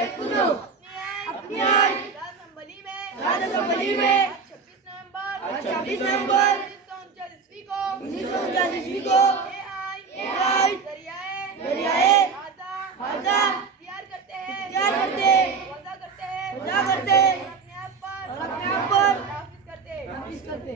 अपनी आज राज्य असेंबली में 26 नवंबर 1939 ईस्वी को दरियाए हाजा तैयार करते अपने आप पर नाफिज करते।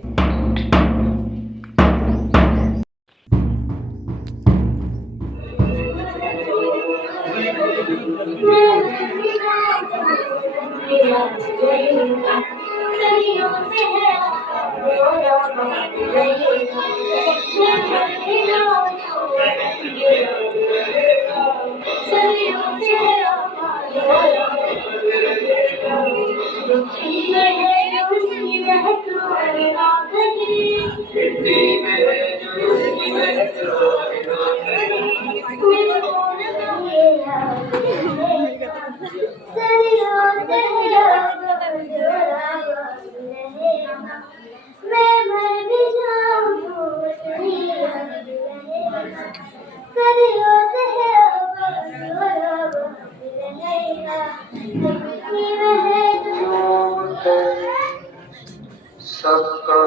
सबका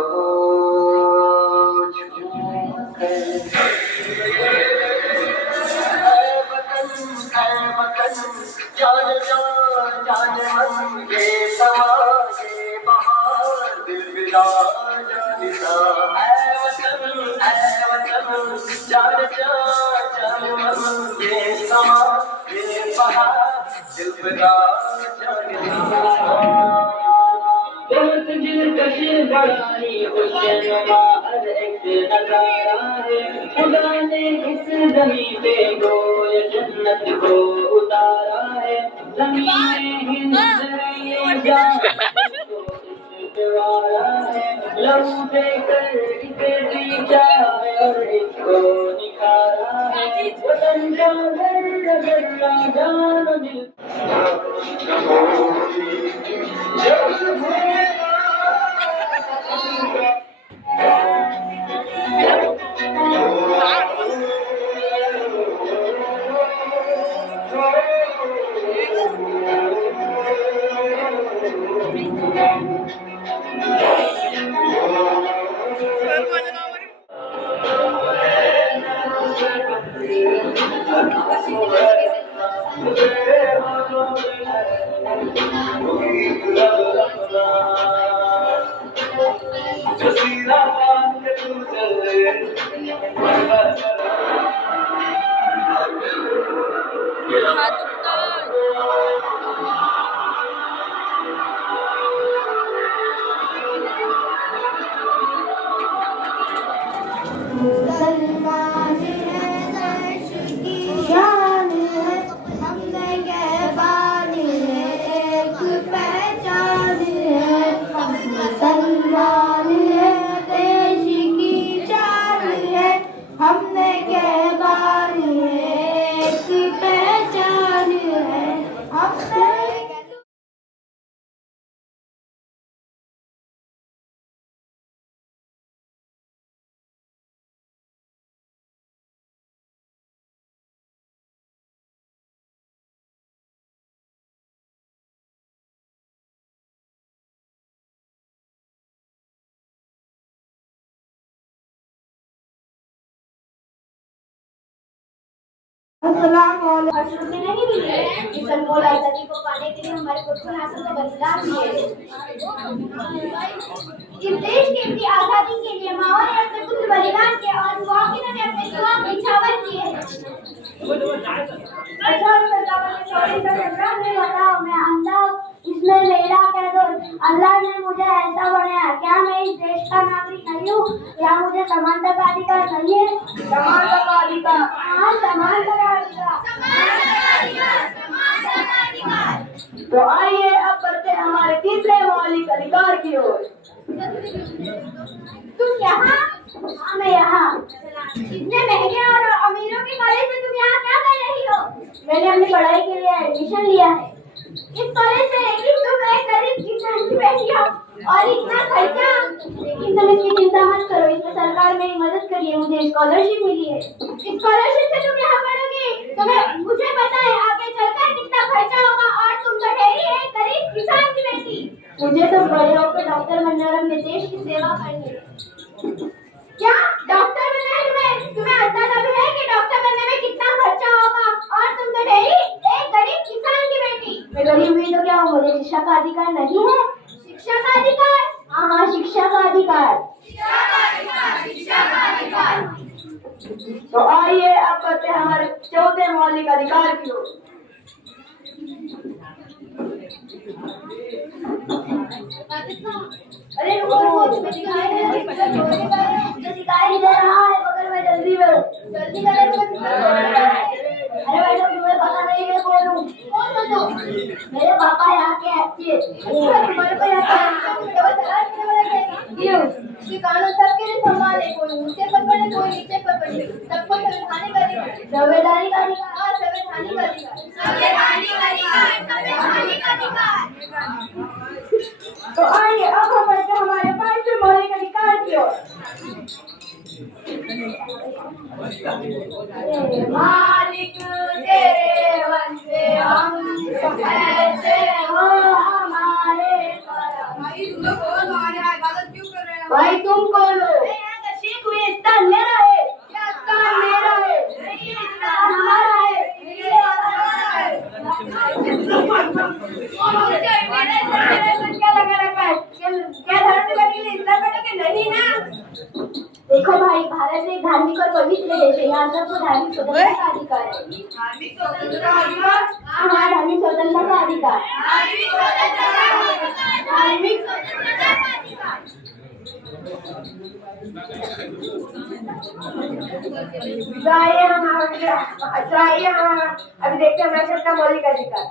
बड़ाई खुशनुमा हर एक नजारा है। खुदा ने इस ज़मीं पे गोया जन्नत को उतारा है। ज़मीन हिंद है लहू देकर इसे जीता है और इसको निखारा है। वतन का घर जान दिल इस अनमोल आजादी को पाने के लिए हमारे पुरखों ने असंख्य बलिदान दिए। इस देश की आजादी के लिए माओ ने अपने पुत्र बलिदान किए और युवाओं ने अपने जुबान निछावर किए। 1857 का संग्राम में बताओ मैं अंधा इसमें मेरा क्या दोष। अल्लाह ने मुझे ऐसा बनाया, क्या मैं इस देश का नागरिक नहीं हूँ? क्या मुझे समानता का अधिकार नहीं है? समानता का अधिकार, हाँ समानता का अधिकार। तो आइए अब बढ़ते हमारे तीसरे मौलिक अधिकार की ओर। तुम यहाँ? हाँ मैं यहाँ। इतने महंगे और अमीरों के कॉलेज में तुम यहाँ क्या कर रही हो? मैंने अपनी पढ़ाई के लिए एडमिशन लिया है इस कॉलेज में, लेकिन तुम एक गरीब किसान की बेटी हो और इतना खर्चा। लेकिन तुम इसकी चिंता मत करो, इसमें सरकार मेरी मदद करी है, मुझे स्कॉलरशिप मिली है। स्कॉलरशिप से तुम यहाँ पढ़ोगी करूंगी। तुम्हें मुझे पता है आगे चलकर कितना खर्चा होगा और तुम तो ठहरी है गरीब किसान की बेटी। मुझे तो बड़े होकर डॉक्टर बनना और अपने देश की सेवा करनी है। क्या डॉक्टर बनना है तुम्हें? तुम्हें अंदाजा भी है कि डॉक्टर बनने में कितना खर्चा होगा और तुम तो ठहरी एक गरीब किसान की बेटी। मैं गरीब हुई तो क्या हो, मुझे शिक्षा का अधिकार नहीं है? शिक्षा का अधिकार? हाँ, शिक्षा का अधिकार। तो आइए अब करते हैं हमारे चौथे मौलिक अधिकार की ओर। अरे रुको, तुम्हें दिखाई नहीं दे रहा है? मुझे दिखाई दे रहा है मगर मैं जल्दी करे तो अरे मैडम तुम्हें पता नहीं मैं कौन हूँ? कौन हो तुम? मेरे पापा यहाँ के अच्छे। तुम्हारे को यहाँ के कानून सबके लिए समान है, कोई ऊंचे पर बने कोई नीचे पर बने, सबको संवैधानिक अधिकार। संवैधानिक अधिकार? संवैधानिक अधिकार। तो आइए अब हम बढ़ते हैं हमारे पांचवें मौलिक अधिकार की ओर। मालिक तेरे बंदे हम, ऐसे हो हमारे करम। भाई तुम कौन हो? मैं यहाँ का शेख हूँ, ये स्थान मेरा है। क्या स्थान मेरा है? नहीं, ये स्थान हमारा है। ये हमारा है। क्या लगा रखा है? क्या धरती पर के लिए इतना बड़ा कि नहीं ना? देखो भाई, भारत एक धार्मिक और पवित्र देश है। यहाँ सबको धार्मिक स्वतंत्रता का अधिकार है। धार्मिक स्वतंत्रता का अधिकार? हाँ, धार्मिक स्वतंत्रता का अधिकार। धार्मिक स्वतंत्रता का अधिकार। चाहिए हम अभी देखते हैं हमारे सबका मौलिक अधिकार।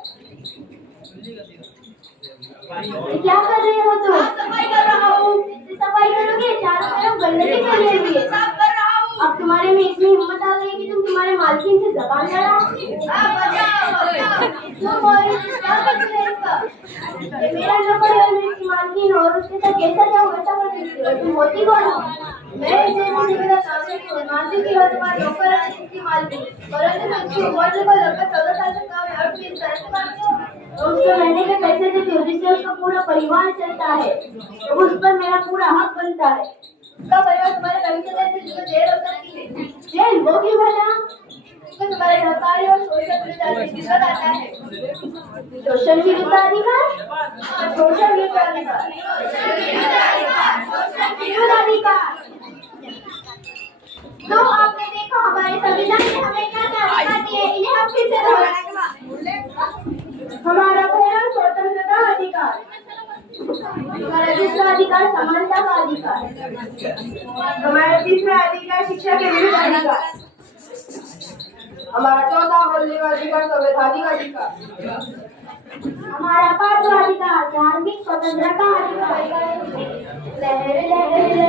क्या कर रहे हो तुम? सफाई कर रहा हूँ। सफाई करोगे? चारों तरफ गंदगी फैली हुई है। साफ कर रहा हूँ। अब तुम्हारे में इतनी हिम्मत आ गई कि तुम तुम्हारे मालकिन से जबान लड़ाओ? क्यों बोली? क्या कर रहे हो इसका? ये मेरा नौकर है, मेरी मालकिन, और उसके साथ कैसा जाऊँ वैसा कर सकती हो। तुम होती कौन हो? मैं इसे जिम्मेदार सामने की मानती की हो, तुम्हारा नौकर है इसकी मालकिन, परंतु मैं उसकी उम्र को लगभग 14 साल तक काम है और तुम इस तरह से मानते हो? तो उसको महीने के पैसे देती हो जिससे उसका पूरा परिवार चलता है, तो उस पर मेरा पूरा हक बनता है। उसका परिवार तुम्हारे पैसे देते जिसको जेल हो सकती है। जेल? वो क्यों भला? उसको तुम्हारे सरकारी और सोशल विरोध आता है। सोशल विरोध अधिकार? सोशल विरोध अधिकार। तो आपने देखा हमारे संविधान ने हमें क्या क्या अधिकार दिए, इन्हें हम फिर से हमारा पहला स्वतंत्रता अधिकार, हमारा दूसरा अधिकार समानता का अधिकार, हमारा तीसरा अधिकार शिक्षा के विरुद्ध अधिकार, हमारा चौथा मौलिक अधिकार संवैधानिक अधिकार, हमारा पांचवा अधिकार धार्मिक स्वतंत्रता का अधिकार। लहरे लहरे